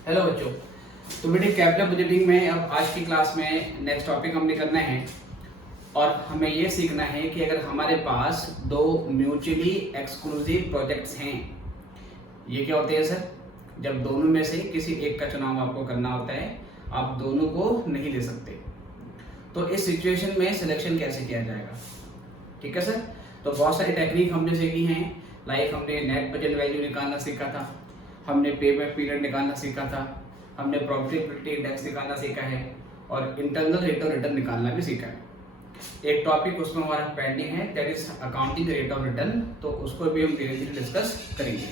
Hello बच्चों। तो बेटे कैपिटल बजटिंग में अब आज की क्लास में नेक्स्ट टॉपिक हमने करना है और हमें ये सीखना है कि अगर हमारे पास दो म्यूचुअली एक्सक्लूसिव प्रोजेक्ट्स हैं, ये क्या होते हैं सर? जब दोनों में से किसी एक का चुनाव आपको करना होता है, आप दोनों को नहीं ले सकते। तो इस सिचुएशन में सिलेक्शन कैसे किया जाएगा? ठीक है सर। तो बहुत सारी टेक्निक हमने सीखी हैं, लाइक हमने नेट प्रेजेंट वैल्यू निकालना सीखा था, हमने पे बैक पीरियड निकालना सीखा था, हमने प्रॉफिटेबिलिटी इंडेक्स निकालना सीखा है और इंटरनल रेट ऑफ रिटर्न निकालना भी सीखा है। एक टॉपिक उसमें हमारा पेंडिंग है, that is accounting rate of return, तो उसको भी हम धीरे धीरे डिस्कस करेंगे।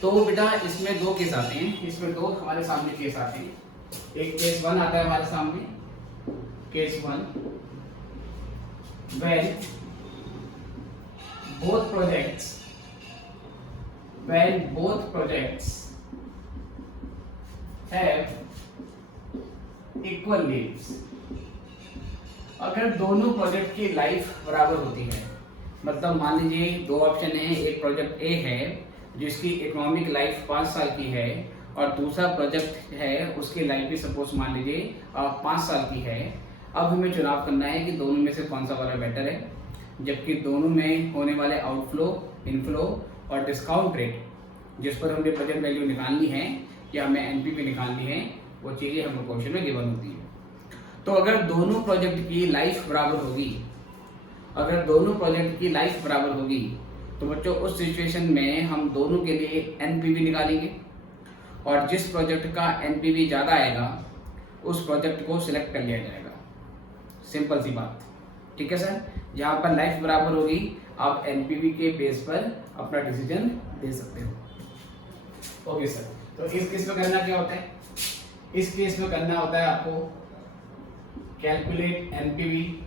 तो बेटा इसमें दो केस आते हैं, इसमें दो हमारे सामने केस आते हैं। एक केस वन आता है हमारे सामने, case one when both projects have equal lives। अगर दोनों प्रोजेक्ट की लाइफ बराबर होती है, मतलब मान लीजिए दो ऑप्शन है, एक प्रोजेक्ट ए है जिसकी इकोनॉमिक लाइफ 5 साल की है और दूसरा प्रोजेक्ट है उसकी लाइफ भी सपोज मान लीजिए 5 साल की है। अब हमें चुनाव करना है कि दोनों में से कौन सा वाला बेटर है, जबकि दोनों में होने वाले आउटफ्लो, इनफ्लो और डिस्काउंट रेट जिस पर हमें प्रेजेंट वैल्यू निकालनी है या हमें एनपीवी निकालनी है, वो चीज़ें हमें क्वेश्चन में गिवन होती है। तो अगर दोनों प्रोजेक्ट की लाइफ बराबर होगी, तो बच्चों उस सिचुएशन में हम दोनों के लिए एनपीवी निकालेंगे और जिस प्रोजेक्ट का एनपीवी ज़्यादा आएगा उस प्रोजेक्ट को सिलेक्ट कर लिया जाएगा। सिंपल सी बात, ठीक है सर। जहाँ पर लाइफ बराबर होगी आप एनपीवी के बेस पर अपना डिसीजन दे सकते हो। Okay sir. तो इस केस में करना क्या होता है? इस केस में करना होता है आपको calculate NPV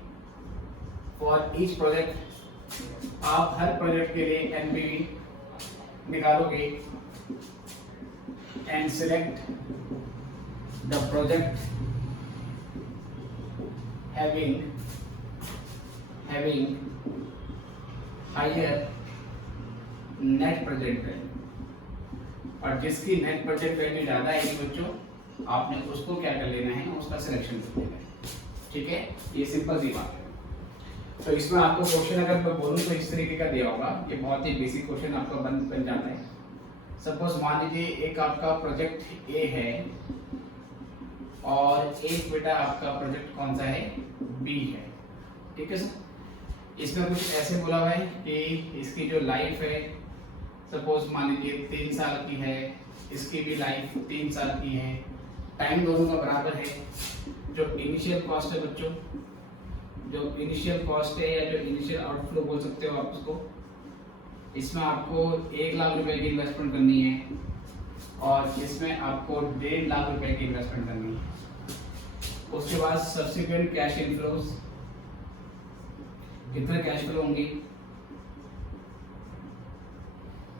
for each project. आप हर प्रोजेक्ट के लिए एनपीवी निकालोगे and select the project having higher net present value, और जिसकी नेट प्रेजेंट वैल्यू ज्यादा आएगी बच्चों, आपने उसको क्या कर लेना है, उसका सिलेक्शन कर लेना है। ठीक है, ये सिंपल सी बात है। तो इसमें आपको क्वेश्चन अगर मैं बोलूँ तो इस तरीके का दिया होगा, ये बहुत ही बेसिक क्वेश्चन आपका बन जाता है। सपोज मान लीजिए एक आपका प्रोजेक्ट ए है और एक बेटा आपका प्रोजेक्ट कौन सा है, बी है। ठीक है सर। इसमें कुछ ऐसे बोला हुआ है कि इसकी जो लाइफ है सपोज मान लीजिए 3 साल की है, इसकी भी लाइफ 3 साल की है, टाइम दोनों का बराबर है। जो इनिशियल कॉस्ट है बच्चों, जो इनिशियल कॉस्ट है या जो इनिशियल आउटफ्लो बोल सकते हो आप उसको, इसमें आपको 1 लाख रुपए की इन्वेस्टमेंट करनी है और इसमें आपको 1.5 लाख रुपए की इन्वेस्टमेंट करनी है। उसके बाद सब्सिक्वेंट कैश इनफ्लोज, कितने कैश फ्लो होंगे,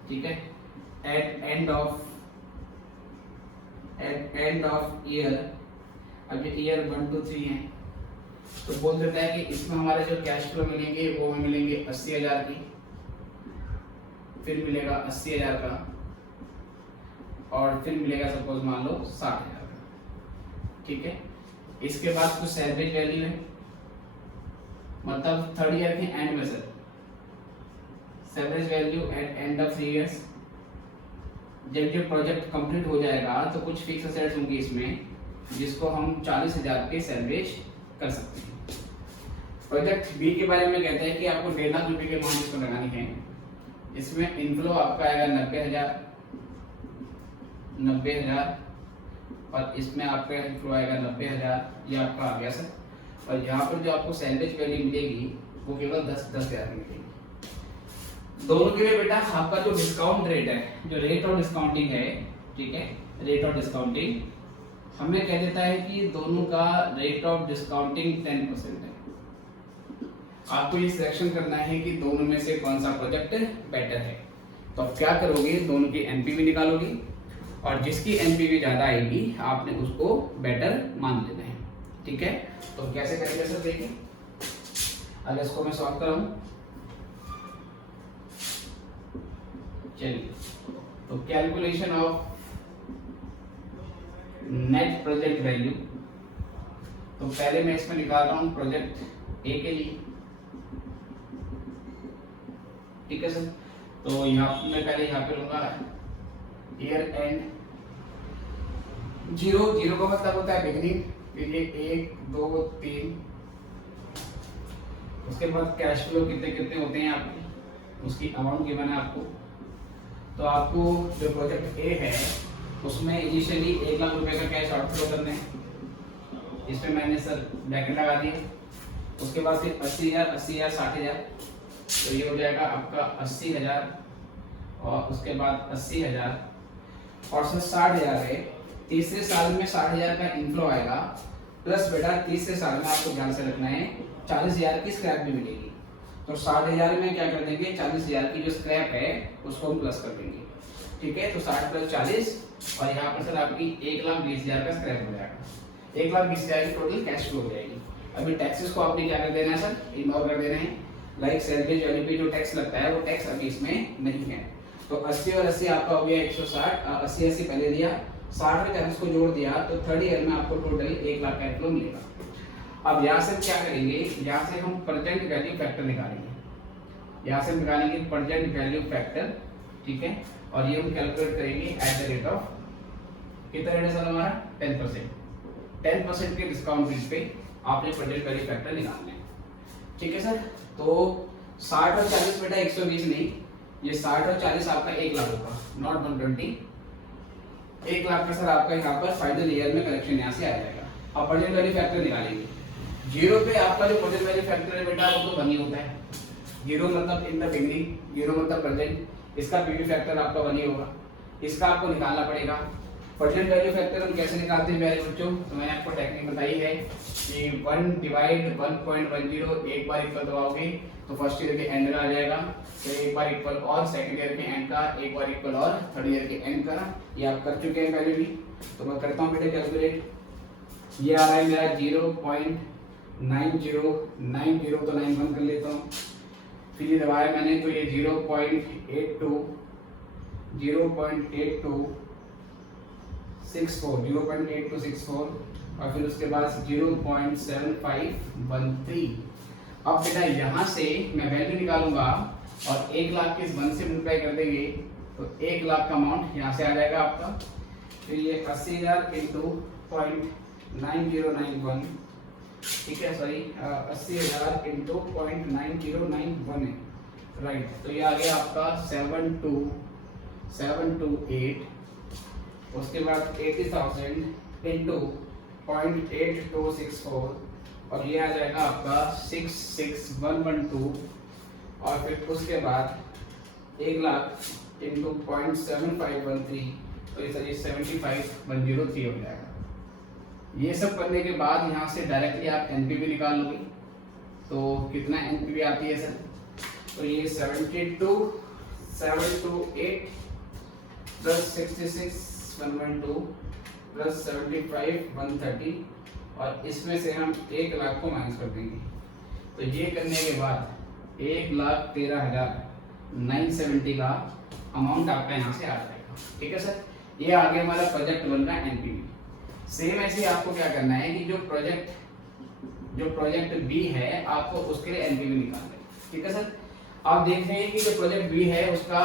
ठीक है, एट एंड ऑफ ईयर। अब ये ईयर 1 to 3 है, तो बोल देता है कि इसमें हमारे जो कैश फ्लो मिलेंगे वो हमें मिलेंगे 80,000 की, फिर मिलेगा 80,000 का और फिर मिलेगा सपोज मान लो 60,000 का। ठीक है। इसके बाद कुछ एवरेज वैल्यू है, मतलब 3rd ईयर के एंड में sir average value at end of 3 years. जब ये प्रोजेक्ट कंप्लीट हो जाएगा तो कुछ फिक्स एसेट्स होंगी इसमें जिसको हम 40,000 के सैलवेज कर सकते हैं। प्रोजेक्ट बी के बारे में कहते हैं कि आपको 1.5 लाख रुपए की अमाउंट इसको लगानी है। इसमें इनफ्लो आपका आएगा 90,000 और इसमें आपका इनफ्लो आएगा 90,000, ये आपका आ गया सर। और यहाँ पर जो आपको सैलवेज वैल्यू मिलेगी वो केवल 10,000 मिलेगी। दोनों के लिए बेटा आपका जो डिस्काउंट रेट है, जो रेट ऑफ डिस्काउंटिंग है, ठीक है, रेट ऑफ डिस्काउंटिंग हमें कह देता है कि दोनों का रेट ऑफ डिस्काउंटिंग 10% है। आपको ये सिलेक्शन करना है कि दोनों में से कौन सा प्रोजेक्ट बेटर है। तो आप क्या करोगे, दोनों की एनपीवी निकालोगे और जिसकी एनपीवी ज्यादा आएगी आपने उसको बेटर मान लेना है। ठीक है। तो कैसे करेंगे सर, देखिए अगर इसको मैं सॉल्व कराऊं, चलिए तो calculation of net project value. तो पहले मैं इसमें निकाल रहा हूँ प्रोजेक्ट ए के लिए, ठीक है सर। तो यहाँ मैं पहले यहाँ पे लूंगा ईयर एंड 0, 0 का मतलब होता है बिगिनिंग, फिर ये 1 2 3, उसके बाद कैश फ्लो कितने कितने होते हैं आपके, उसकी अमाउंट गिवन है आपको। तो आपको जो प्रोजेक्ट ए है उसमें इनिशियली 1 लाख रुपए का कैश आउटफ्लो करना है, इसमें मैंने सर ब्रैकेट लगा दिया। उसके बाद फिर 80,000 80,000 60,000, तो ये हो जाएगा आपका 80,000 और उसके बाद 80,000 और सर 60,000 है। तीसरे साल में 60,000 का इनफ्लो आएगा, प्लस बेटा तीसरे साल में आपको ध्यान से रखना है 40,000 की स्क्रैप भी मिलेगी। तो 60,000 में क्या कर देंगे, 40,000 की जो स्क्रैप है उसको हम प्लस कर देंगे, ठीक है। तो 60 + 40 और यहाँ पर सर आपकी 1,20,000 का स्क्रैप हो जाएगा, 1,20,000 की टोटल कैश फ्लो हो जाएगी। अभी टैक्सेस को आपने क्या कर देना है सर, इग्नोर कर देना है। लाइक सैलरी वाली पे जो टैक्स लगता है वो टैक्स अभी इसमें नहीं है। तो 80 और 80 आपका हो गया 160, 80 पहले दिया, 60 में 40 को जोड़ दिया, तो 3rd ईयर में आपको टोटल 1 लाख का इनफ्लो मिलेगा। अब यहाँ से क्या करेंगे, यहाँ से हम प्रेजेंट वैल्यू फैक्टर निकालेंगे, यहाँ से हम निकालेंगे प्रेजेंट वैल्यू फैक्टर, ठीक है। और ये हम कैलकुलेट करेंगे एट द रेट ऑफ कितना रेट है सर हमारा 10%। 10% के डिस्काउंट रेट पे आपने प्रेजेंट वैल्यू फैक्टर निकालना है, ठीक है सर। तो 60 और 40 बेटा 120 नहीं, ये 60 और 40 आपका 1 लाख होगा, नॉट 120। 1 लाख का सर आपका यहाँ पर फाइनल ईयर में कलेक्शन यहाँ से आ जाएगा। अब प्रेजेंट वैल्यू फैक्टर निकालेंगे। 0 पे आपका जो प्रेजेंट वैल्यू फैक्टर है बेटा वो तो 1 ही होता है। 0 मतलब इन द बिगिनिंग, 0 मतलब प्रेजेंट, इसका पीवी फैक्टर आपका 1 ही होगा। इसका आपको निकालना पड़ेगा। प्रेजेंट वैल्यू फैक्टर हम कैसे निकालते हैं प्यारे बच्चों, तो मैंने आपको टेक्निक बताई है कि 1 / 1.10 एक बार इक्वल दबाओगे तो फर्स्ट ईयर के एंड का आ जाएगा, फिर एक बार इक्वल और सेकंड ईयर के एंड का, एक बार इक्वल और थर्ड ईयर के एंड का। ये आप कर चुके हैं पहले भी, तो मैं करता हूँ बेटे कैलकुलेट। ये आ रहा है मेरा 0.9090, तो 91 कर लेता हूँ। फिर ये दबाया मैंने तो ये 0.8264, 0.8264 और फिर उसके बाद 0.7513। अब बेटा यहाँ से मैं वैल्यू निकालूंगा और 1 लाख के इस 1 से मल्टीप्लाई कर देंगे तो 1 लाख का अमाउंट यहाँ से आ जाएगा आपका। फिर ये 80,000 इंटू 0.9091, ठीक है, सॉरी 80,000 इंटू 0.9091 है, राइट। तो ये आ गया आपका 72728। उसके बाद 80,000 इंटू 0.8264 और ये आ जाएगा आपका 66,112। और फिर उसके बाद 1 लाख इंटू 0.7513, तो ये 75,103 हो जाएगा। ये सब करने के बाद यहाँ से डायरेक्टली आप एनपीवी निकाल लोगे, तो कितना एनपीवी आती है सर, तो ये 72,728 प्लस 66,112 प्लस 75,130 और इसमें से हम 1 लाख को माइनस कर देंगे। तो ये करने के बाद 1,13,970 का अमाउंट आपका यहाँ से आ जाएगा, ठीक है सर। ये आ गया हमारा प्रोजेक्ट 1 का एनपीवी। सेम ऐसे आपको क्या करना है कि जो प्रोजेक्ट बी है आपको उसके लिए एनपीवी निकालना है, ठीक है सर। आप देख रहे हैं कि जो प्रोजेक्ट बी है उसका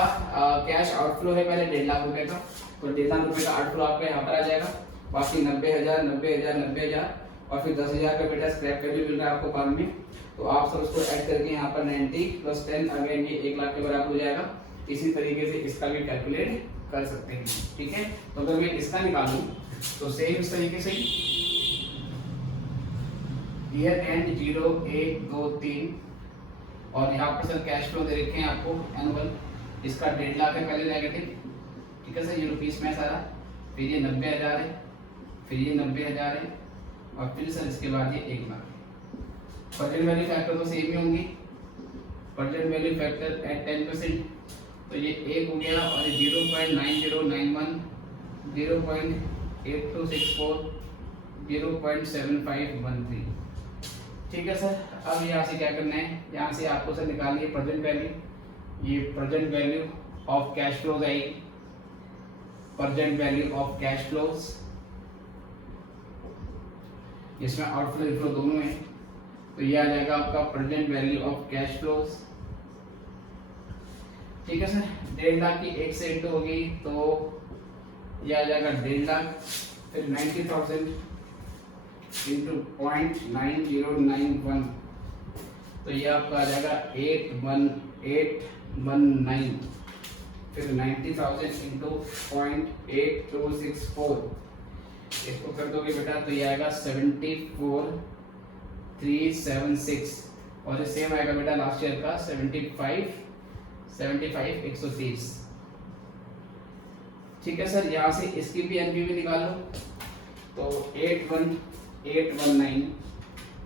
कैश आउटफ्लो है पहले 1.5 लाख रुपए का, तो 1.5 लाख रुपए का आउटफ्लो आपका यहाँ पर आ जाएगा। बाकी 90,000 90,000 90,000 और फिर 10,000 का बेटा स्क्रैप वैल्यू मिल रहा है आपको बाद में, तो आप सब उसको ऐड करके यहाँ पर 90 + 10 अगेन ये 1 लाख के बराबर हो जाएगा। इसी तरीके से इसका भी कैलकुलेट कर सकते हैं, ठीक है। तो अगर मैं इसका निकालूं तो सेम इस तरीके से ईयर एंड 0 1 2 3 और यहाँ पर सर कैश फ्लो दे रखे हैं आपको एनुअल, इसका 1.5 लाख है पहले नेगेटिव, ठीक है सर, ये रुपीस में सारा। फिर ये 90,000 है, फिर ये 90,000 है और फिर सर इसके बाद ये 1 लाख है। प्रेजेंट वैल्यू फैक्टर तो सेम ही होंगी, प्रेजेंट वैल्यू फैक्टर एट 10%, तो ये 1 हो गया और 0.9091 0.8264 0.7513, ठीक है सर। अब यहाँ से क्या करना है, यहाँ से आपको सर निकालनी है प्रेजेंट वैल्यू। ये present value of cash flows आएगी, present value of cash flows इसमें आउटफ्लो इनफ्लो दोनों है, तो ये आ जाएगा आपका present value of cash flows. ठीक है सर, 1.5 लाख की 1 से इंटू होगी तो ये आ जाएगा 1.5 लाख, फिर 90,000 इंटू 0.9091, तो ये आपका आ जाएगा 81819, फिर 90,000 इंटू 0.8264, इसको कर दोगे बेटा तो ये आएगा 74,376, और ये सेम आएगा बेटा लास्ट ईयर का 75,130। ठीक है सर, यहाँ से इसकी भी एनपीवी निकालो, तो 81,819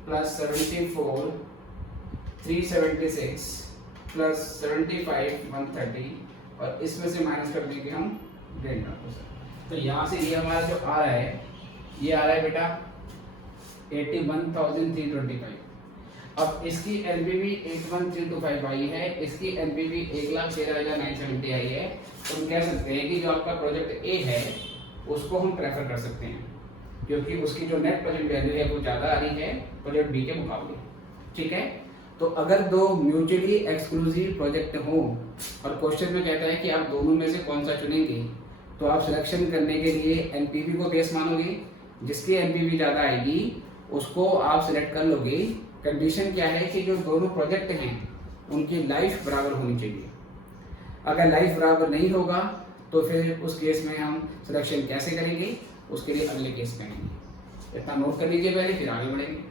प्लस 74,376 प्लस 75,130, और इसमें से माइनस कर देंगे हम 1.5 लाख को सर। तो यहाँ से ये हमारा जो आ रहा है, ये आ रहा है बेटा 81,325। अब इसकी एनपीवी 81,325 आई है, इसकी एनपीवी 1,13,970 आई है, तो हम कह सकते हैं कि जो आपका प्रोजेक्ट ए है उसको हम प्रेफर कर सकते हैं, क्योंकि उसकी जो नेट प्रेजेंट वैल्यू है वो ज़्यादा आ रही है प्रोजेक्ट बी के मुकाबले। ठीक है, तो अगर दो म्यूचुअली एक्सक्लूसिव प्रोजेक्ट हो और क्वेश्चन में कहता है कि आप दोनों में से कौन सा चुनेंगे, तो आप सिलेक्शन करने के लिए एनपीवी को बेस मानोगे, जिसकी एनपीवी ज़्यादा आएगी उसको आप सिलेक्ट कर लोगे। कंडीशन क्या है कि जो दोनों प्रोजेक्ट हैं उनकी लाइफ बराबर होनी चाहिए। अगर लाइफ बराबर नहीं होगा तो फिर उस केस में हम सिलेक्शन कैसे करेंगे, उसके लिए अगले केस में करेंगे। इतना नोट कर लीजिए पहले, फिर आगे बढ़ेंगे।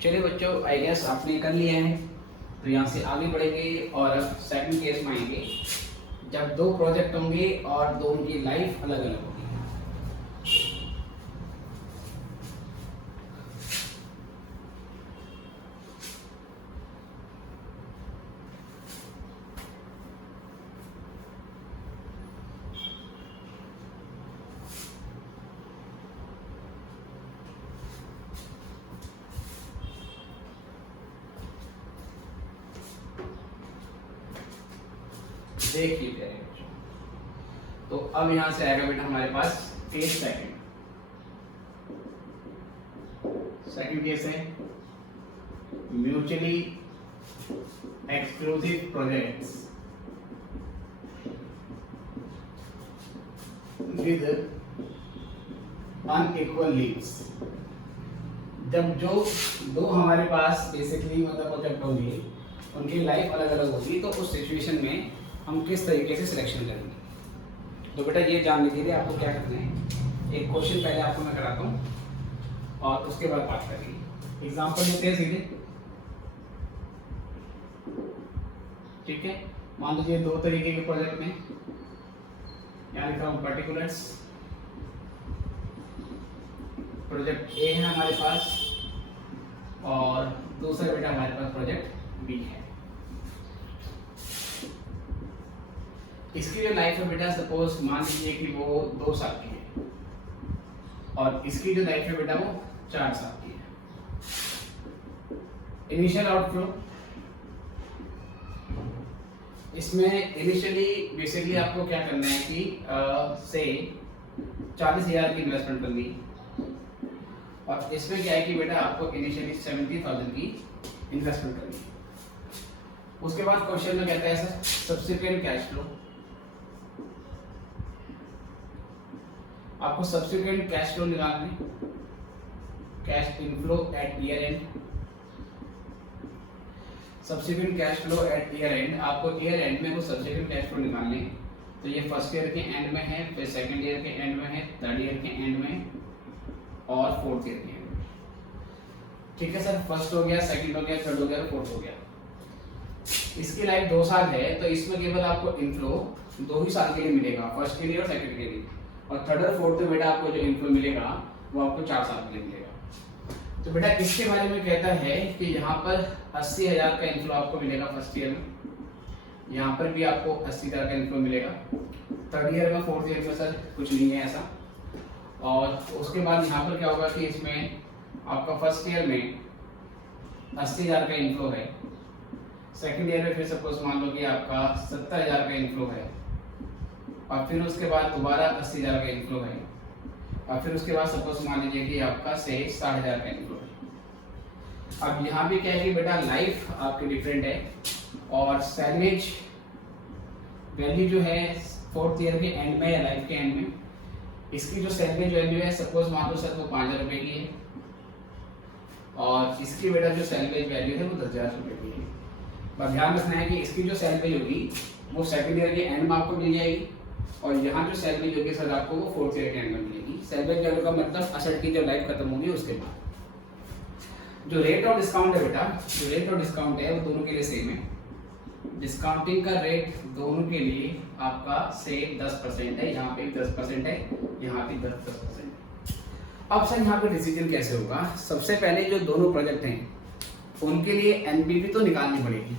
चलिए बच्चों, आई गेस आपने कर लिया है, तो यहाँ से आगे बढ़ेंगे और सेकंड केस में आएंगे, जब दो प्रोजेक्ट होंगे और दोनों की लाइफ अलग अलग होगी। देख लीजिए, तो अब यहां से आएगा बेटा हमारे पास केस सेकंड केस है mutually exclusive projects with unequal leaves. जब जो दो हमारे पास बेसिकली मतलब प्रोजेक्ट होंगे उनकी लाइफ अलग अलग होगी, तो उस सिचुएशन में हम किस तरीके से सिलेक्शन करेंगे। तो बेटा ये जानने के लिए आपको क्या करना है, एक क्वेश्चन पहले आपको मैं कराता हूँ और उसके बाद बात करेंगे। एग्जांपल लेते हैं सीधे। ठीक है, मान लीजिए दो तरीके के प्रोजेक्ट में, यहाँ लिखा हूँ पर्टिकुलर्स। प्रोजेक्ट ए है हमारे पास और दूसरा बेटा हमारे पास प्रोजेक्ट बी है। इसकी जो लाइफ है बेटा, सपोज मान लीजिए कि वो 2 साल की है और इसकी जो लाइफ है बेटा वो 4 साल की है। इनिशियल आउटफ्लो, इसमें इनिशियली बेसिकली आपको क्या करना है कि से 40,000 की इन्वेस्टमेंट करनी, और इसमें क्या है कि बेटा आपको इनिशियली 70,000 की इन्वेस्टमेंट करनी। उसके बाद क्वेश्चन में कहता है सर सब्सिक्वेंट कैश फ्लो। आपको सब्सिक्वेंट कैश फ्लो निकालना है, cash inflow at year end. Subsequent cash flow at year end, आपको ईयर एंड में वो सब्सिक्वेंट कैश फ्लो निकालने हैं। तो ये फर्स्ट ईयर के एंड में है, फिर सेकंड ईयर के एंड में है, थर्ड ईयर के एंड में और फोर्थ ईयर के एंड में। ठीक है सर, फर्स्ट हो गया, सेकंड हो गया, थर्ड हो गया, फोर्थ हो गया। इसकी लाइफ 2 साल है तो इसमें केवल आपको इनफ्लो 2 ही साल के लिए मिलेगा, फर्स्ट के लिए और सेकंड के लिए, और थर्ड और फोर्थ में बेटा आपको जो इनफ्लो मिलेगा वो आपको 4 साल के लिए मिलेगा। तो बेटा इसके बारे में कहता है कि यहाँ पर 80,000 का इनफ्लो आपको मिलेगा फर्स्ट ईयर में, यहाँ पर भी आपको 80,000 का इनफ्लो मिलेगा, थर्ड ईयर में फोर्थ ईयर में सर कुछ नहीं है ऐसा। और उसके बाद यहाँ पर क्या होगा कि इसमें आपका फर्स्ट ईयर में 80,000 का इनफ्लो है, सेकंड ईयर में फिर सपोज मान लो कि आपका 70,000 का इनफ्लो है, और फिर उसके बाद दोबारा 80,000 का इनफ्लो है, और फिर उसके बाद सपोज मान लीजिए कि आपका से 60,000 का इनफ्लो है। अब यहाँ भी क्या है कि बेटा लाइफ आपकी डिफरेंट है, और सैलवेज वैल्यू जो है फोर्थ ईयर के एंड में या लाइफ के एंड में, इसकी जो सैलवेज वैल्यू है सपोज मान लो सर वो 5,000 रुपये की है, और इसकी बेटा जो सैलवेज वैल्यू है वो 10,000 रुपये की है। पर ध्यान रखना है कि इसकी जो सैलवेज होगी वो सेकंड ईयर के एंड में आपको मिल जाएगी, और यहाँ जो सैलवेज होगी सर आपको वो फोर्थ ईयर के एंड में मिलेगी। सैलवेज वैल्यू का मतलब असेट की जब लाइफ खत्म होगी उसके बाद। जो रेट ऑफ डिस्काउंट है बेटा, जो रेट ऑफ डिस्काउंट है वो दोनों के लिए सेम है। डिस्काउंटिंग का रेट दोनों के लिए आपका सेम 10% है, यहाँ पे 10% है, यहाँ पे 10% है। अब सर यहाँ पे डिसीजन कैसे होगा? सबसे पहले जो दोनों प्रोजेक्ट हैं उनके लिए एनपीवी तो निकालनी पड़ेगी,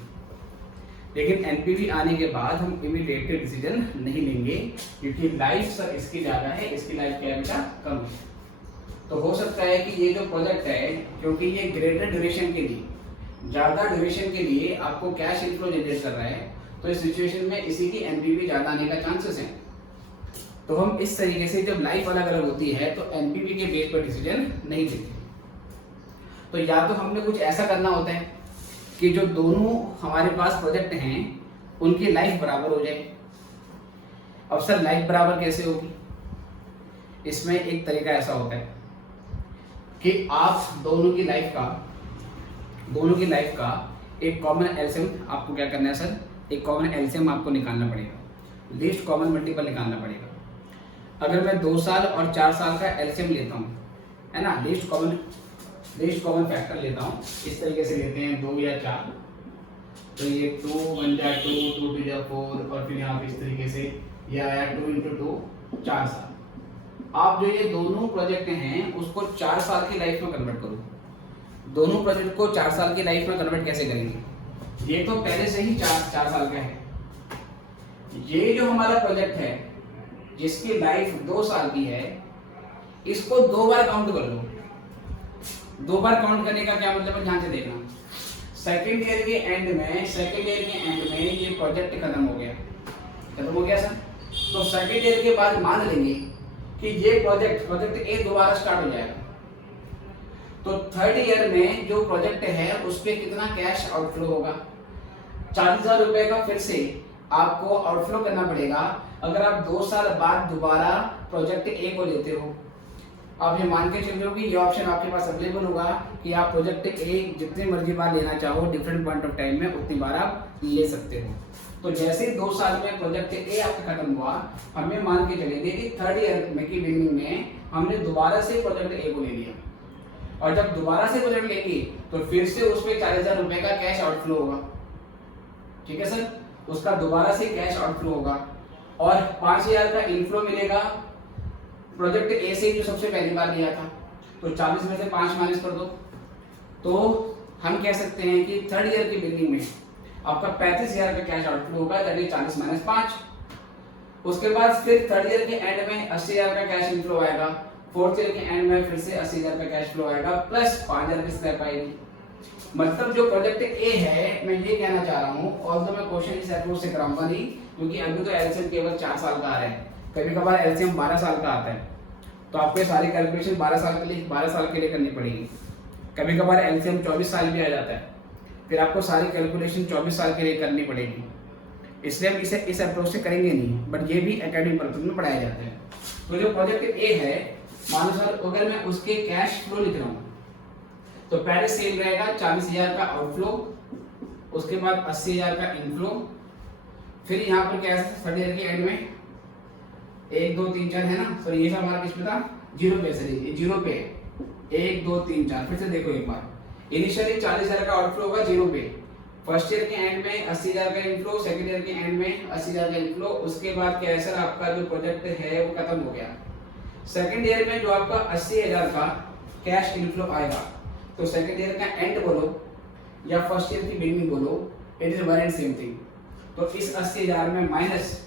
लेकिन एनपीवी आने के बाद हम इमीडिएट डिसीजन नहीं लेंगे, क्योंकि लाइफ सर इसकी ज़्यादा है, इसकी लाइफ क्या है बेटा कम है। तो हो सकता है कि ये जो प्रोजेक्ट है, क्योंकि ये ग्रेटर ड्यूरेशन के लिए, ज़्यादा ड्यूरेशन के लिए आपको कैश इनफ्लो जनरेट कर रहा है, तो इस सिचुएशन में इसी की एनपीवी ज़्यादा आने का चांसेस है। तो हम इस तरीके से जब लाइफ अलग अलग होती है तो एनपीवी के बेस पर डिसीजन नहीं लेते। तो या तो हमने कुछ ऐसा करना होता है कि जो दोनों हमारे पास प्रोजेक्ट हैं उनकी लाइफ बराबर हो जाए। अब सर लाइफ बराबर कैसे होगी? इसमें एक तरीका ऐसा होता है कि आप दोनों की लाइफ का एक कॉमन एलसीएम आपको क्या करना है सर, एक कॉमन एलसीएम आपको निकालना पड़ेगा, लीस्ट कॉमन मल्टीपल निकालना पड़ेगा। अगर मैं 2 साल और 4 साल का एलसीएम लेता हूँ, है ना, लीस्ट कॉमन फैक्टर लेता हूँ, इस तरीके से लेते हैं 2 या 4, तो ये 2 1 जा 2 2 2 जा 4, और फिर यहाँ पे इस तरीके से ये आया 2 × 2 4 साल। आप जो ये दोनों प्रोजेक्ट हैं उसको 4 साल की लाइफ में कन्वर्ट करो। दोनों प्रोजेक्ट को 4 साल की लाइफ में कन्वर्ट कैसे करेंगे? ये तो पहले से ही 4 साल का है। ये जो हमारा प्रोजेक्ट है जिसकी लाइफ 2 साल की है, इसको 2 बार काउंट कर लो। 2 बार काउंट करने का क्या मतलब है, ध्यान से देखना। सेकेंड ईयर के एंड में ये प्रोजेक्ट खत्म हो गया सर। तो सेकेंड ईयर के बाद मान लेंगे कि ये प्रोजेक्ट ए दोबारा स्टार्ट हो जाएगा। तो थर्ड ईयर में जो प्रोजेक्ट है उस पर कितना कैश आउटफ्लो होगा? 40,000 रुपए का फिर से आपको आउटफ्लो करना पड़ेगा अगर आप 2 साल बाद दोबारा प्रोजेक्ट ए को लेते हो। आप ये मान के चल रहे हो कि ये ऑप्शन आपके पास अवेलेबल होगा कि आप प्रोजेक्ट ए जितनी मर्जी बार लेना चाहो, डिफरेंट पॉइंट ऑफ टाइम में उतनी बार आप ले सकते हो। तो जैसे ही 2 साल में प्रोजेक्ट ए आपका खत्म हुआ, हमें मान के चलेंगे कि थर्ड ईयर में की बिगिनिंग में हमने दोबारा से प्रोजेक्ट ए को ले लिया, और जब दोबारा से प्रोजेक्ट लेंगे तो फिर से उस पर 40,000 रुपए का कैश आउटफ्लो होगा। ठीक है सर, उसका दोबारा से कैश आउटफ्लो होगा, और 5,000 का इनफ्लो मिलेगा प्रोजेक्ट ए से जो सबसे पहली बार लिया था। तो 40 में से 5 माइनस कर दो, तो हम कह सकते हैं कि थर्ड ईयर की बिगिनिंग में आपका 35,000 का कैश आउटफ्लो होगा, दैट इज 40 माइनस 5। उसके बाद फिर थर्ड ईयर के एंड में 80,000 का कैश इनफ्लो आएगा, फोर्थ ईयर के एंड में फिर से 80,000 का कैश फ्लो आएगा, प्लस 5,000 की स्क्रैप आएगी। मतलब जो प्रोजेक्ट ए है, मैं ये कहना चाह रहा हूँ, और तो मैं क्वेश्चन इस अप्रोच से कराऊंगा नहीं, क्योंकि अभी तो एलसीएम केवल 4 साल का आ रहा है, कभी कभार एलसीएम 12 साल का आता है, तो आपको सारी कैलकुलेशन 12 साल के लिए करनी पड़ेगी। कभी कभार एलसीएम 24 साल भी आ जाता है, फिर आपको सारी कैलकुलेशन 24 साल के लिए करनी पड़ेगी। इसलिए हम इसे इस अप्रोच से करेंगे नहीं, बट ये भी एकेडमिक पर्पज में पढ़ाए जाते हैं। तो जो प्रोजेक्ट ए है, मान लो सर अगर मैं उसके कैश फ्लो लिख रहा हूँ, तो पहले सेम रहेगा 40,000 का आउटफ्लो, उसके बाद 80,000 का इनफ्लो, फिर यहाँ पर क्या है थर्ड ईयर के एंड में 1 2 3 4 है ना। तो ये सब हमारा किस पे था? 0 पे। सर ये 0 पे 1 2 3 4। फिर से देखो एक बार, इनिशियली 40,000 का आउटफ्लो होगा 0 पे, फर्स्ट ईयर के एंड में 80,000 का इनफ्लो, सेकंड ईयर के एंड में 80,000 का इनफ्लो। उसके बाद क्या है सर, आपका जो प्रोजेक्ट है वो खत्म हो गया। सेकंड ईयर में जो आपका 80,000 का कैश इनफ्लो आएगा, तो सेकंड ईयर का एंड बोलो या फर्स्ट ईयर की बिगिनिंग बोलो, it is one and same thing. तो इस 80,000 में माइनस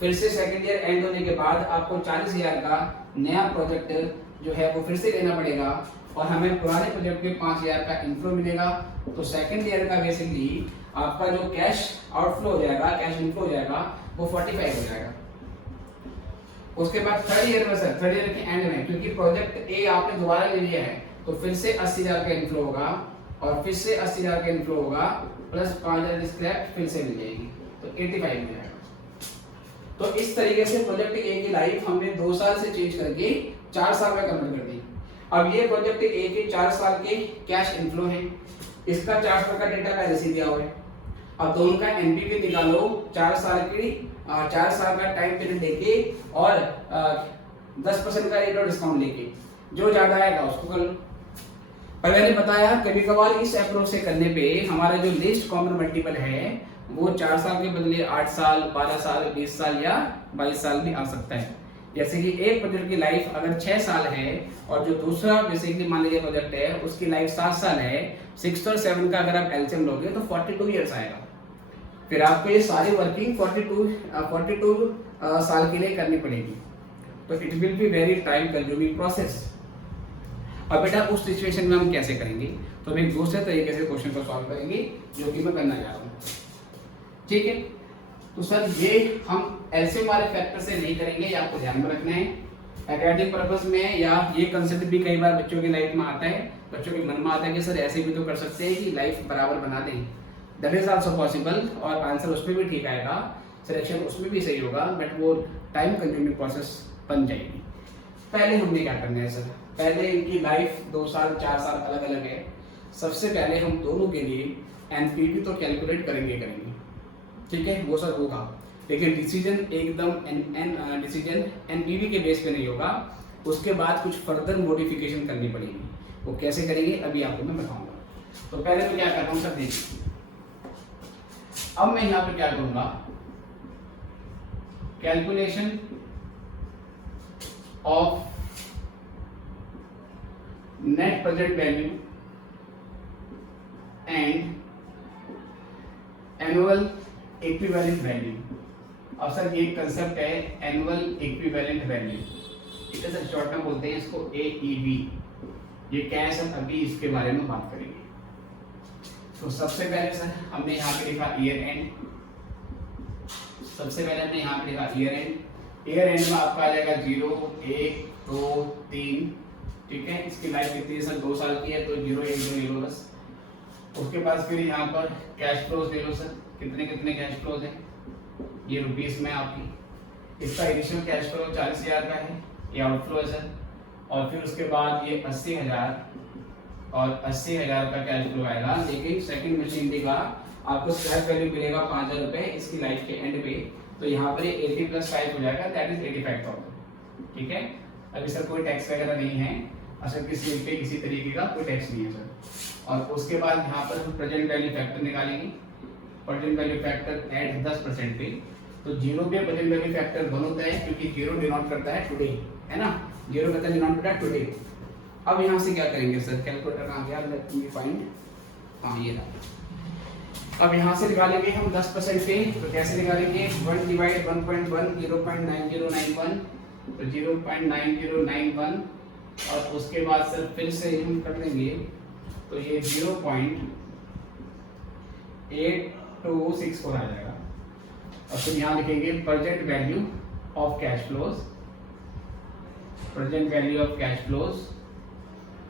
फिर से सेकंड ईयर एंड होने के बाद आपको 40,000 का नया प्रोजेक्ट जो है वो फिर से लेना पड़ेगा, और हमें पुराने प्रोजेक्ट में 5,000 का इनफ्लो मिलेगा। तो सेकंड ईयर का बेसिकली आपका जो कैश आउटफ्लो हो जाएगा, कैश इनफ्लो हो जाएगा, वो 45 हो जाएगा। उसके बाद थर्ड ईयर में सर, थर्ड ईयर के एंड में क्योंकि प्रोजेक्ट ए आपने दोबारा ले लिया है, तो फिर से 80,000 का इनफ्लो होगा, और फिर से 80,000 का इनफ्लो होगा, प्लस 5,000 स्क्रैप फिर से मिल जाएगी, तो 85 मिल जाएगा। तो इस तरीके से प्रोजेक्ट ए की लाइफ हमने 2 साल से चेंज करके 4 साल में कन्वर्ट कर दी। अब ये प्रोजेक्ट ए के 4 साल के कैश इनफ्लो है, इसका 4 साल का डेटा पहले से दिया हुआ है। अब दोनों का एनपीवी निकालो, 4 साल का टाइम पीरियड लेके और 10% का रेट और डिस्काउंट लेके, जो ज्यादा आएगा उसको कर लो। और मैंने बताया कभी कभार इस अप्रोच से करने पे हमारा जो लीस्ट कॉमन मल्टीपल है वो 4 साल के बदले 8 साल, 12 साल, 20 साल या 22 साल भी आ सकता है। जैसे कि एक प्रोजेक्ट की लाइफ अगर 6 साल है और जो दूसरा बेसिकली मान लीजिए प्रोजेक्ट है उसकी लाइफ 7 साल है, 6 और 7 का अगर आप एलसीएम लोगे तो 42 इयर्स आएगा। फिर आपको ये सारी वर्किंग 42 साल के लिए करनी पड़ेगी, तो it will be very time consuming process. अब बेटा उस सिचुएशन में हम कैसे करेंगे, तो हम एक दूसरे तरीके से क्वेश्चन को सॉल्व करेंगे जो कि मैं करना चाह रहा हूँ। ठीक है, तो सर ये हम एलसीएम वाले फैक्टर से नहीं करेंगे, ये आपको ध्यान में रखना है। एकेडमिक पर्पस में या ये कंसेप्ट भी कई बार बच्चों की लाइफ में आता है, बच्चों के मन में आता है कि सर ऐसे भी तो कर सकते हैं कि लाइफ बराबर बना दें। दैट इज आल्सो पॉसिबल, और आंसर उसमें भी ठीक आएगा, सिलेक्शन उसमें भी सही होगा, बट वो टाइम कंज्यूमिंग प्रोसेस बन जाएगी। पहले हमने क्या करना है सर, पहले इनकी लाइफ 2 साल 4 साल अलग अलग है। सबसे पहले हम दोनों के लिए एनपीवी तो कैलकुलेट करेंगे, ठीक है, वो सर होगा, लेकिन डिसीजन एकदम डिसीजन एनपीवी के बेस पे नहीं होगा। उसके बाद कुछ फर्दर मॉडिफिकेशन करनी पड़ेगी, वो कैसे करेंगे अभी आपको मैं बताऊंगा। तो पहले तो क्या कर रहा हूँ सर, देखिए अब मैं यहाँ पे क्या करूंगा, calculation of net present value and annual equivalent value. अब सर ये कंसेप्ट है एनुअल इक्विवेलेंट वैल्यू, ठीक है सर, शॉर्ट में बोलते हैं इसको AEV। ये क्या है सर, अभी इसके बारे में बात करेंगे। तो सबसे पहले सर हमने यहाँ पे लिखा ईयर एंड, सबसे पहले हमने यहाँ पे लिखा ईयर एंड। ईयर एंड में आपका आ जाएगा 0, 1, 2, 3, ठीक है। इसकी लाइफ कितनी है सर, 2 साल की है, तो 0, 1, 2 ले लो बस। उसके बाद फिर यहाँ पर कैश फ्लोज ले लो सर, कितने कितने कैश फ्लोज हैं, ये रुपीस में आपकी। इसका एडिशनल कैश फ्लो 40,000 का है, ये आउटफ्लो है सर। और फिर उसके बाद ये 80,000 और 80,000 का कैश फ्लो आएगा, लेकिन सेकंड मशीनरी का आपको स्क्रैप वैल्यू मिलेगा 5,000 रुपए इसकी लाइफ के एंड पे। तो यहाँ पर ये 80 + 5 हो जाएगा, दैट इज 85,000, ठीक है। अभी सर कोई टैक्स वगैरह नहीं है, असल किसी पे किसी तरीके का कोई टैक्स नहीं है सर। और उसके बाद यहाँ पर हम प्रेजेंट वैल्यू फैक्टर निकालेंगे, प्रेजेंट वैल्यू फैक्टर एट 10% पे। तो 0 पे प्रेजेंट वैल्यू फैक्टर 1 होता है, क्योंकि 0 डिनोट करता है टुडे, है ना, 0 करता है डिनोट करता है टुडे। अब यहाँ से क्या करेंगे सर, कैलकुलेटर कहाँ गया, लेट मी फाइंड, हाँ ये रहा। अब यहाँ से निकालेंगे हम 10% पे, तो कैसे निकालेंगे, 1 / 1.1 0.9091, तो 0.9091। और उसके बाद सर फिर से हम कर लेंगे, तो ये 0.8264 आ जाएगा। और फिर यहाँ लिखेंगे present value of cash flows, present value of cash flows.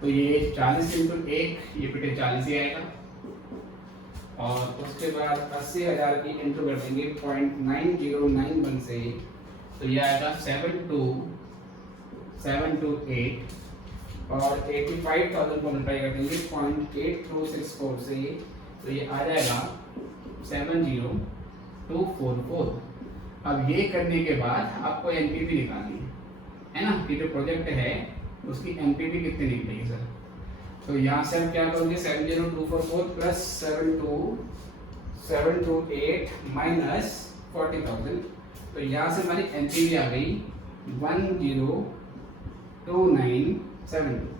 तो ये 40 × 1, ये बेटे 40 ही आएगा। और उसके बाद 80,000 की इंटू कर देंगे 0.9091 से, तो ये आएगा 728। और 85,000 को मल्टीप्लाई कर देंगे 0.8264 से, तो ये आ जाएगा 70244। अब ये करने के बाद आपको एनपीवी निकालनी है ना, कि जो प्रोजेक्ट है उसकी एनपीवी कितनी निकलेगी सर। तो यहाँ से हम क्या करेंगे, 70244 + 72444 728 माइनस 40,000, तो यहाँ से हमारी एनपीवी आ गई 102972।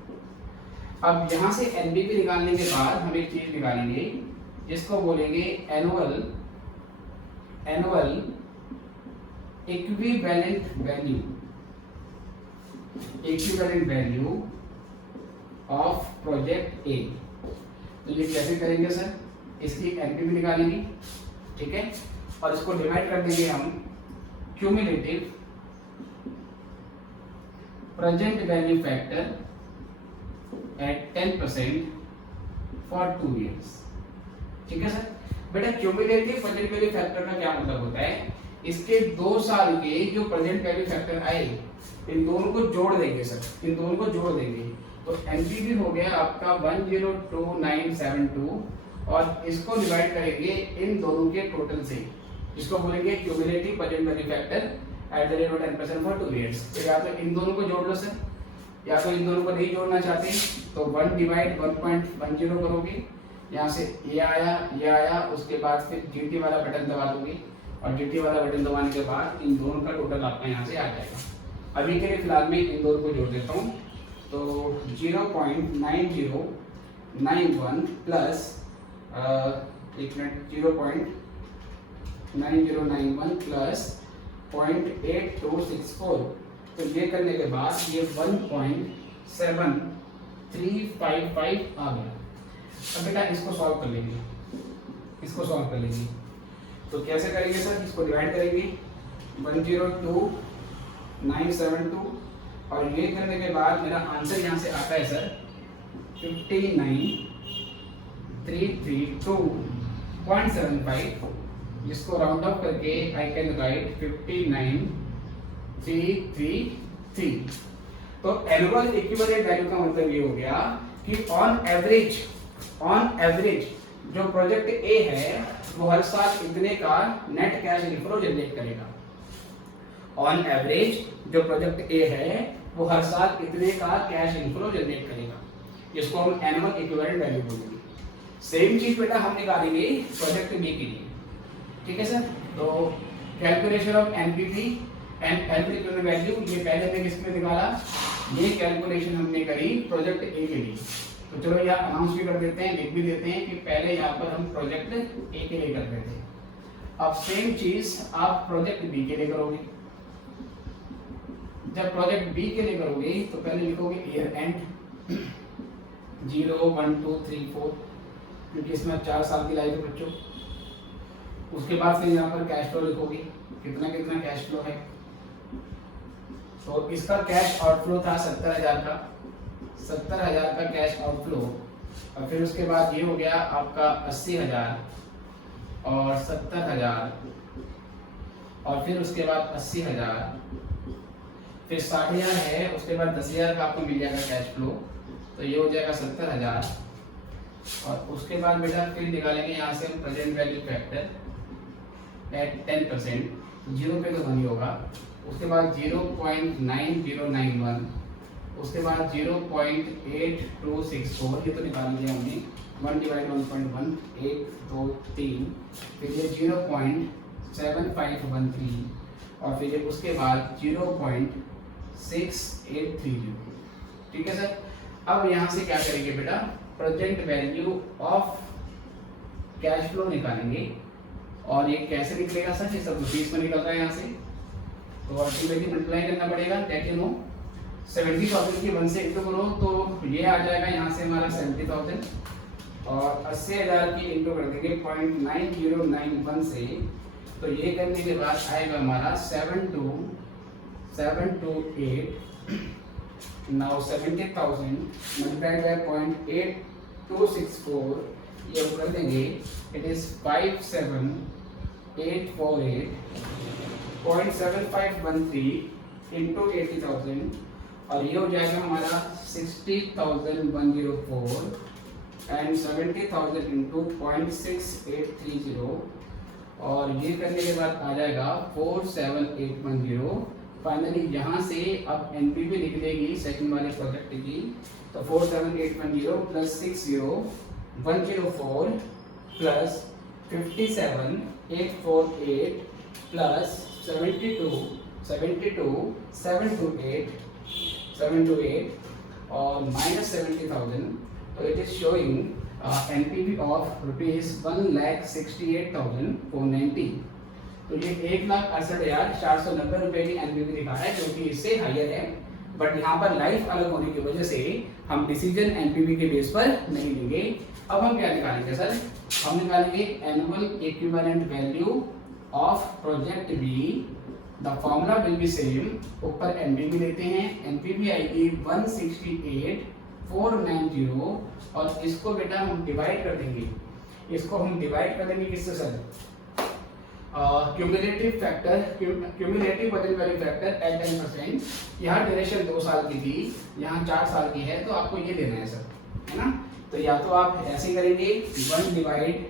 अब यहाँ से एनपीवी निकालने के बाद हम एक चीज निकालेंगे जिसको बोलेंगे annual equivalent value of project A. तो ये कैसे करेंगे सर, इसकी एनपीवी निकालेंगे, ठीक है, और इसको डिवाइड कर देंगे हम cumulative present value factor at 10% for 2 years। ठीक है सर। बेटा क्यूमुलेटिव प्रेजेंट वैल्यू फैक्टर का क्या मतलब होता है, इसके 2 साल के जो प्रेजेंट वैल्यू फैक्टर आए इन दोनों को जोड़ देंगे सर, इन दोनों को जोड़ देंगे। तो एनपीवी हो गया आपका 102972 और इसको डिवाइड करेंगे इन दोनों के टोटल से, इसको बोलेंगे cumulative present value factor at the rate of 10% for 2 years। तो या तो इन दोनों को जोड़ लो सर, या तो इन दोनों को नहीं जोड़ना चाहते तो 1 डिवाइड 1.10 करोगे, यहाँ से ये आया, उसके बाद फिर जीटी वाला बटन दबा दोगे और जीटी वाला बटन दबाने के बाद इन दोनों का टोटल आपका यहाँ से आ जाएगा। अभी के लिए फिलहाल मैं इन दोनों को जोड़ देता हूँ, तो 0.9091 प्लस 0.9091 प्लस 0.8264, तो ये करने के बाद ये 1.7355 आ गया। अब बेटा इसको सॉल्व कर लेंगे, तो कैसे करेंगे सर, इसको डिवाइड करेंगे 102972 और ये करने के बाद मेरा आंसर यहाँ से आता है सर 59332.75, जिसको राउंड ऑफ करके आई कैन राइट 59333। तो एनुअल इक्विवेलेंट वैल्यू का मतलब ये हो गया कि ऑन एवरेज जो प्रोजेक्ट ए है वो हर साल इतने का नेट कैश इनफ्लो जनरेट करेगा। ऑन एवरेज जो प्रोजेक्ट ए है वो हर साल इतने का कैश इनफ्लो जनरेट करेगा, जिसको हम एनुअल इक्विवेलेंट वैल्यू बोलेंगे। सेम चीज बेटा हम निकालेंगे प्रोजेक्ट बी के लिए, ठीक है सर। तो calculation of NPV and annual equivalent value, ये पहले हमने किसमें निकाला, ये कैलकुलेशन हमने करी प्रोजेक्ट ए के लिए। तो चलो यहाँ अनाउंस भी कर देते हैं, लिख भी देते हैं कि पहले यहाँ पर हम प्रोजेक्ट ए के लिए कर रहे थे। अब सेम चीज आप प्रोजेक्ट बी के लिए करोगे। जब प्रोजेक्ट बी के लिए करोगे तो पहले लिखोगे ईयर एंड 0 1 2 3 4, क्योंकि इसमें 4 साल की लाइफ है बच्चों। उसके बाद फिर यहाँ पर कैश फ्लो लिखोगे, कितना कैश फ्लो है। तो इसका कैश आउटफ्लो था 70,000 का कैश आउटफ्लो, और फिर उसके बाद ये हो गया आपका 80,000 और 70,000 और फिर उसके बाद 80,000, फिर 60,000 है, उसके बाद 10,000 का आपको मिल जाएगा कैश फ्लो, तो ये हो जाएगा 70,000। और उसके बाद बेटा फिर निकालेंगे यहाँ से प्रेजेंट वैल्यू फैक्टर एट 10%, 0 पे तो नहीं होगा। उसके बाद 0.9091, उसके बाद 0.8264, ये तो निकाल लिया हमने, 1 डिवाइड 1.1 1 2 3, फिर ये 0.7513 और फिर उसके बाद 0.6830। ठीक है सर। अब यहाँ से क्या करेंगे बेटा, present value of cash flow निकालेंगे। और ये कैसे निकलेगा सर, ये सब रुपीस में निकल रहा है यहाँ से, तो अल्टीमेटली मल्टीप्लाई करना पड़ेगा। दैट यू नो 70,000 की 1 से इंटू करो तो ये आ जाएगा यहाँ से हमारा 70,000, और 80,000 की इंटू कर देंगे 0.9091 से, तो ये करने के बाद आएगा हमारा 72728। नाउ 70,000 मल्टीप्लाइड बाय 0.8264, ये हम कर देंगे, इट इज 57848.7513 इंटू 80,000, और ये हो जाएगा हमारा 60,104 एंड 70,000 इंटू 0.6830, और ये करने के बाद आ जाएगा 47810। फाइनली यहाँ से अब एनपीवी निकलेगी सेकंड वाले प्रोजेक्ट की, तो 47810 प्लस 60104 प्लस 57,848 प्लस 728 और माइनस 70,000, तो it is showing NPV of ₹1,68,490। तो ये 1,68,490 रुपए की एनपीवी दिखा है, जो कि इससे हायर है। बट यहाँ पर लाइफ अलग होने की वजह से हम डिसीजन एनपीवी के बेस पर नहीं लेंगे। अब हम क्या निकालेंगे सर? हम निकालेंगे annual equivalent value of project B. The formula will be same. ऊपर एनपीवी लेते हैं, एनपीवी आएगी 168,490 और इसको बेटा हम डिवाइड कर देंगे। इसको हम डिवाइड कर देंगे किससे sir? Cumulative present value factor at 10%। यहाँ ड्यूरेशन 2 साल की थी, यहाँ 4 साल की है, तो आपको ये देना है सर, है ना? तो या तो आप ऐसे करेंगे 1 डिवाइड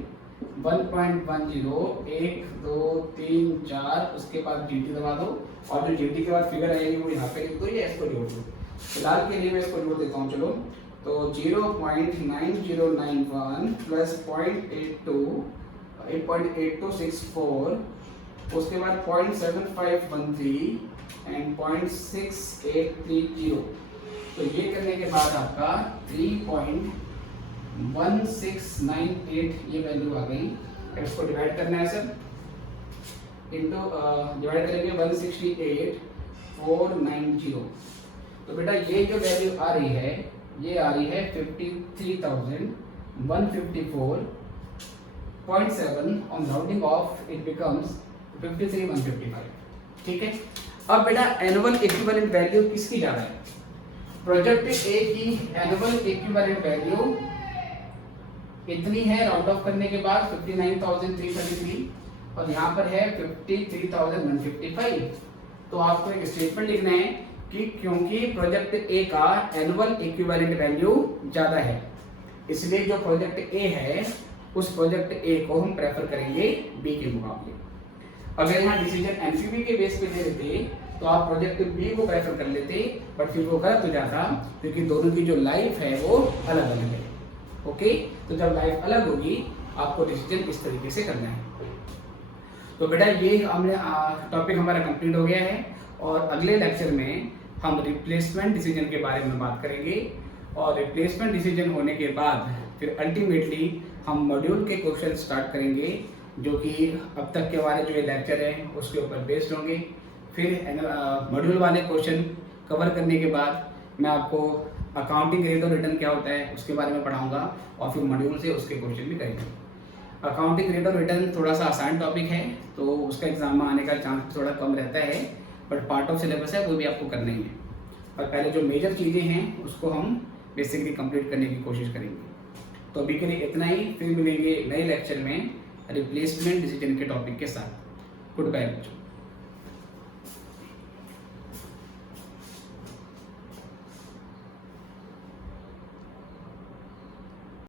1.10 1 2 3 4, उसके बाद जीटी दबा दो और जो जीटी के बाद फिगर आएगी वो यहाँ पे लिख दो या इसको जोड़ दो। फिलहाल के लिए मैं इसको जोड़ देता हूँ, चलो। तो 0.9091 प्लस 8.8264, उसके बाद 0.7513 एंड 0.6830। तो ये करने के बाद आपका 3.1698 ये वैल्यू आ गई। इसको डिवाइड करना है सर, इंटू डिवाइड करेंगे 168,490। तो बेटा ये जो वैल्यू आ रही है, ये आ रही है 53,154.7। On rounding off it becomes 53,155। ठीक है। अब बेटा एनुअल इक्विवेलेंट वैल्यू किसकी ज्यादा है? प्रोजेक्ट ए की एनुअल इक्विवेलेंट वैल्यू इतनी है राउंड ऑफ करने के बाद 59,333 और यहाँ पर है 53,155। तो आपको एक स्टेटमेंट लिखना है कि क्योंकि प्रोजेक्ट ए का एनुअल इक्विवेलेंट वैल्यू ज्यादा है, इसलिए जो प्रोजेक्ट ए है उस प्रोजेक्ट ए को हम प्रेफर करेंगे बी के मुकाबले। अगर यहाँ डिसीजन एनपीवी के बेस पे दे देते तो आप प्रोजेक्ट बी को प्रेफर कर लेते, बट फिर वो गलत हो जाता, क्योंकि दोनों की जो लाइफ है वो अलग अलग है। ओके, तो जब लाइफ अलग होगी आपको डिसीजन इस तरीके से करना है। तो बेटा ये हमने टॉपिक हमारा कंप्लीट हो गया है और अगले लेक्चर में हम रिप्लेसमेंट डिसीजन के बारे में बात करेंगे और रिप्लेसमेंट डिसीजन होने के बाद फिर अल्टीमेटली हम मॉड्यूल के क्वेश्चन स्टार्ट करेंगे, जो कि अब तक के हमारे जो ये लेक्चर है उसके ऊपर बेस्ड होंगे। फिर मॉड्यूल वाले क्वेश्चन कवर करने के बाद मैं आपको अकाउंटिंग रेट और रिटर्न क्या होता है उसके बारे में पढ़ाऊंगा और फिर मॉड्यूल से उसके क्वेश्चन भी करेंगे। अकाउंटिंग रेट और रिटर्न थोड़ा सा आसान टॉपिक है, तो उसका एग्जाम में आने का चांस थोड़ा कम रहता है, बट पार्ट ऑफ सिलेबस है, वो भी आपको करना ही है। और पहले जो मेजर चीज़ें हैं उसको हम बेसिकली कंप्लीट करने की कोशिश करेंगे। तो अभी के लिए इतना ही, फिर मिलेंगे नए लेक्चर में रिप्लेसमेंट डिसीजन के टॉपिक के साथ। गुड बाय बच्चों।